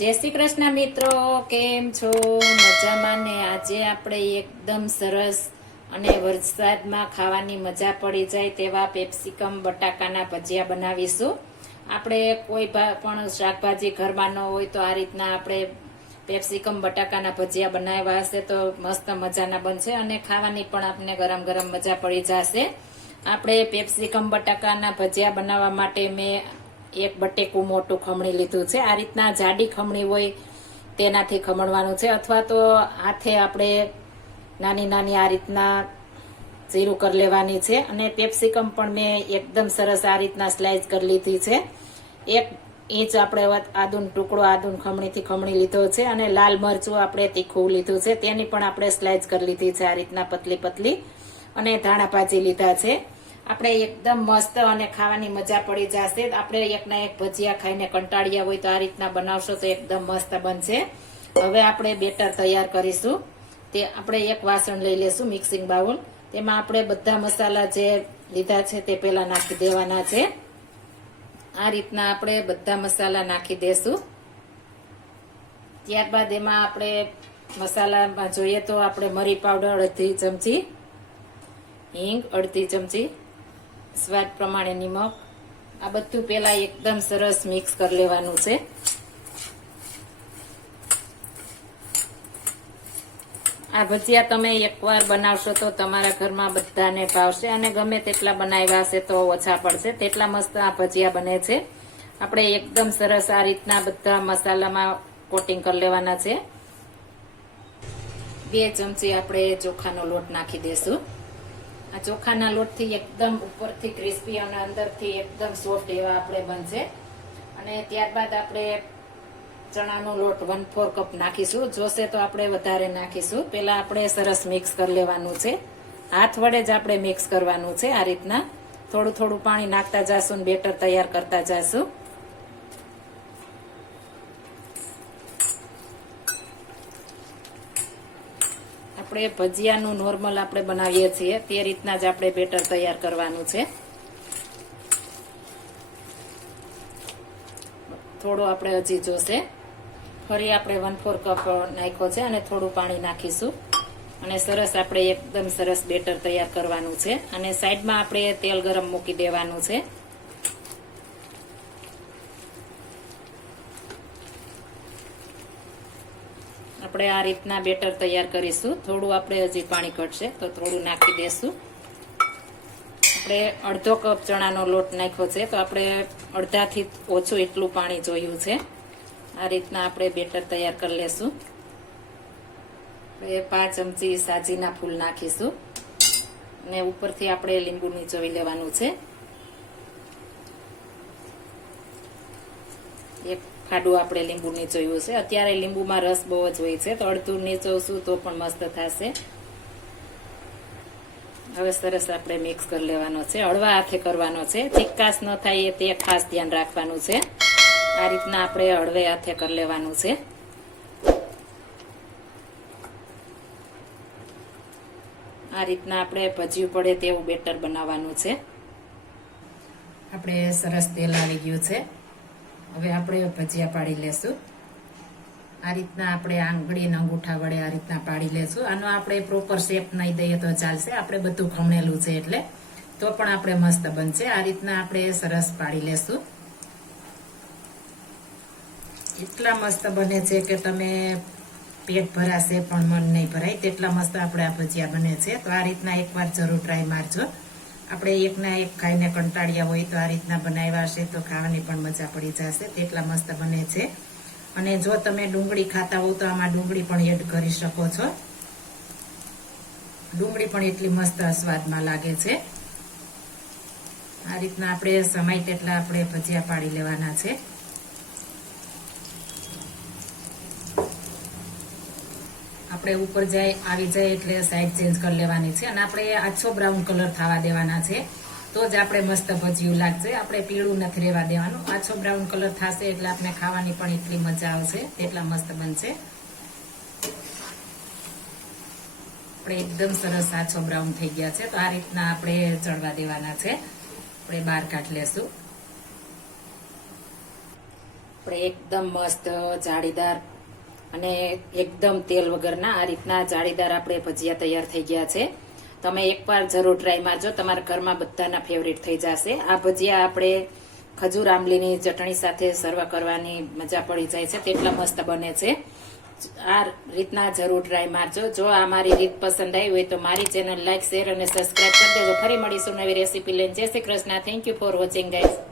જય શ્રી કૃષ્ણ મિત્રો, કેમ છો? મજામાં ને? આજે આપણે એકદમ સરસ અને વરસાદમાં ખાવાની મજા પડી જાય તેવા પેપ્સિકમ બટાકાના ભજીયા બનાવીશું. આપણે કોઈ પણ શાકભાજી ઘરમાં ન હોય તો આ રીતના આપણે પેપ્સિકમ બટાકાના ભજીયા બનાવ્યા હશે તો મસ્ત મજાના બનશે અને ખાવાની પણ આપણે ગરમ ગરમ મજા પડી જશે. આપણે પેપ્સિકમ બટાકાના ભજીયા બનાવવા માટે મેં એક બટેકું મોટું ખમણી લીધું છે. આ રીતના જાડી ખમણી હોય તેનાથી ખમણવાનું છે. અથવા તો હાથે આપણે નાની નાની આ રીતના જીરું કરી લેવાની છે. અને કેપ્સિકમ પણ મેં એકદમ સરસ આ રીતના સ્લાઇસ કરી લીધી છે. એક ઇંચ આપણે આદુન ટુકડો આદુન ખમણીથી ખમણી લીધો છે અને લાલ મરચું આપણે તીખું લીધું છે. તેની પણ આપણે સ્લાઇસ કરી લીધી છે આ રીતના પતલી પતલી. અને ધાણા ભાજી લીધા છે. આપણે એકદમ મસ્ત અને ખાવાની મજા પડી જશે. આપણે એકના એક ભજીયા ખાઈને કંટાળ્યા હોય તો આ રીતના બનાવશો તો એકદમ મસ્ત બનશે. હવે આપણે બેટર તૈયાર કરીશું. તે આપણે એક વાસણ લઈ લેશું મિક્સિંગ બાઉલ. તેમાં આપણે બધા મસાલા જે લીધા છે તે પહેલા નાખી દેવાના છે. આ રીતના આપણે બધા મસાલા નાખી દેશું. ત્યારબાદ એમાં આપણે મસાલામાં જોઈએ તો આપણે મરી પાવડર અડધી ચમચી, હિંગ અડધી ચમચી સ્વાદ પ્રમાણે નિમક. આ બધું પેલા એકદમ સરસ મિક્સ કરી લેવાનું છે. આ ભજીયા તમે એકવાર બનાવશો તો તમારા ઘરમાં બધાને ભાવશે અને ગમે તેટલા બનાવ્યા હશે તો ઓછા પડશે. તેટલા મસ્ત આ ભજીયા બને છે. આપણે એકદમ સરસ આ રીતના બધા મસાલામાં કોટિંગ કરી લેવાના છે. બે ચમચી આપણે ચોખાનો લોટ નાખી દેશું. આ ચોખાના લોટથી એકદમ ઉપરથી ક્રિસ્પી અને અંદરથી એકદમ સોફ્ટ એવા આપણે બનશે. અને ત્યારબાદ આપણે ચણાનો લોટ વન ફોર કપ નાખીશું. જોશે તો આપણે વધારે નાખીશું. પહેલાં આપણે સરસ મિક્સ કરી લેવાનું છે. હાથ વડે જ આપણે મિક્સ કરવાનું છે આ રીતના. થોડું થોડું પાણી નાખતા જશું બેટર તૈયાર કરતા જાશું. આપણે ભજીયાનું નોર્મલ આપણે બનાવીએ છીએ, તે રીતના જ આપણે બેટર તૈયાર કરવાનું છે. થોડો આપણે હજી જોશે. ફરી આપણે વન ફોર કપ નાખ્યો છે અને થોડું પાણી નાખીશું. અને સરસ આપણે એકદમ સરસ બેટર તૈયાર કરવાનું છે. અને સાઈડમાં આપણે તેલ ગરમ મૂકી દેવાનું છે. આપણે આ રીતના બેટર તૈયાર કરીશું. થોડું આપણે હજી પાણી ઘટશે, તો થોડું નાખી દેશું. આપણે અડધો કપ ચણાનો લોટ નાખ્યો છે, તો આપણે અડધાથી ઓછું એટલું પાણી જોયું છે. આ રીતના આપણે બેટર તૈયાર કરી લેશું. આપણે પાંચ ચમચી સાજીના ફૂલ નાખીશું. અને ઉપરથી આપણે લીંબુ નીચોવી લેવાનું છે એક ખાડું આપણે લીંબુ નીચોયું છે. અત્યારે લીંબુમાં રસ બહુ જ હોય છે. તો અડધું નીચોવશું તો પણ મસ્ત થશે. હવે સરસ આપણે મિક્સ કરી લેવાનો છે. હળવા હાથે કરવાનો છે. ચિક્કાસ ન થાય એ તે ખાસ ધ્યાન રાખવાનું છે. આ રીતના આપણે હળવે હાથે કરી લેવાનું છે. આ રીતના આપણે ભજીયું પડે તેવું બેટર બનાવવાનું છે. આપણે સરસ તેલ આવી ગયું છે. હવે આપણે ભજીયા પાડી લેશું. આ રીતના આપણે આંગળી અંગૂઠા વડે આ રીતના પાડી લેશું. આનો આપણે પ્રોપર શેપ નહીં દઈએ તો ચાલશે. આપણે બધું ખમણેલું છે એટલે. તો પણ આપણે મસ્ત બનશે. આ રીતના આપણે સરસ પાડી લેશું. એટલા મસ્ત બને છે કે તમે પેટ ભરાશે પણ મન નહીં ભરાય. તેટલા મસ્ત આપણે આ ભજીયા બને છે. તો આ રીતના એકવાર જરૂર ટ્રાય મારજો. આપણે એકના એક ખાઈને કંટાળ્યા હોય તો આ રીતના બનાવ્યા હશે તો ખાવાની પણ મજા પડી જશે. તેટલા મસ્ત બને છે. અને જો તમે ડુંગળી ખાતા હો તો આમાં ડુંગળી પણ એડ કરી શકો છો. ડુંગળી પણ એટલી મસ્ત સ્વાદમાં લાગે છે. આ રીતના આપણે સમય તેટલા આપણે ભજીયા પાડી લેવાના છે. આપણે ઉપર જાય, આવી જાય એટલે સાઈડ ચેન્જ કરી લેવાની છે અને આપણે આછો બ્રાઉન કલર થવા દેવાના છે. તો જ આપણે મસ્ત ભજીયું લાગશે. આપણે પીળું નથી રહેવા દેવાનું. આછો બ્રાઉન કલર થશે એટલે આપણે ખાવાની પણ એટલી મજા આવશે. એટલા મસ્ત બનશે. આપણે એકદમ સરસ આછો બ્રાઉન થઈ ગયા છે. તો આ રીતના આપણે ચડવા દેવાના છે. આપણે બહાર કાઢ લેશું. આપણે એકદમ મસ્ત જાળીદાર અને એકદમ તેલ વગરના આ રીતના જાળીદાર આપણે ભજીયા તૈયાર થઈ ગયા છે. તમે એકવાર જરૂર ટ્રાય મારજો. તમારા ઘરમાં બધાના ફેવરિટ થઈ જશે. આ ભજીયા આપણે ખજૂર આંબલીની ચટણી સાથે સર્વ કરવાની મજા પડી જાય છે. તેટલા મસ્ત બને છે. આ રીતના જરૂર ટ્રાય મારજો. જો આ મારી રીત પસંદ આવી હોય તો મારી ચેનલ લાઈક શેર અને સબસ્ક્રાઇબ કરી દેજો. ફરી મળીશું નવી રેસીપી લઈને. જય Shri Krishna. Thank you for watching guys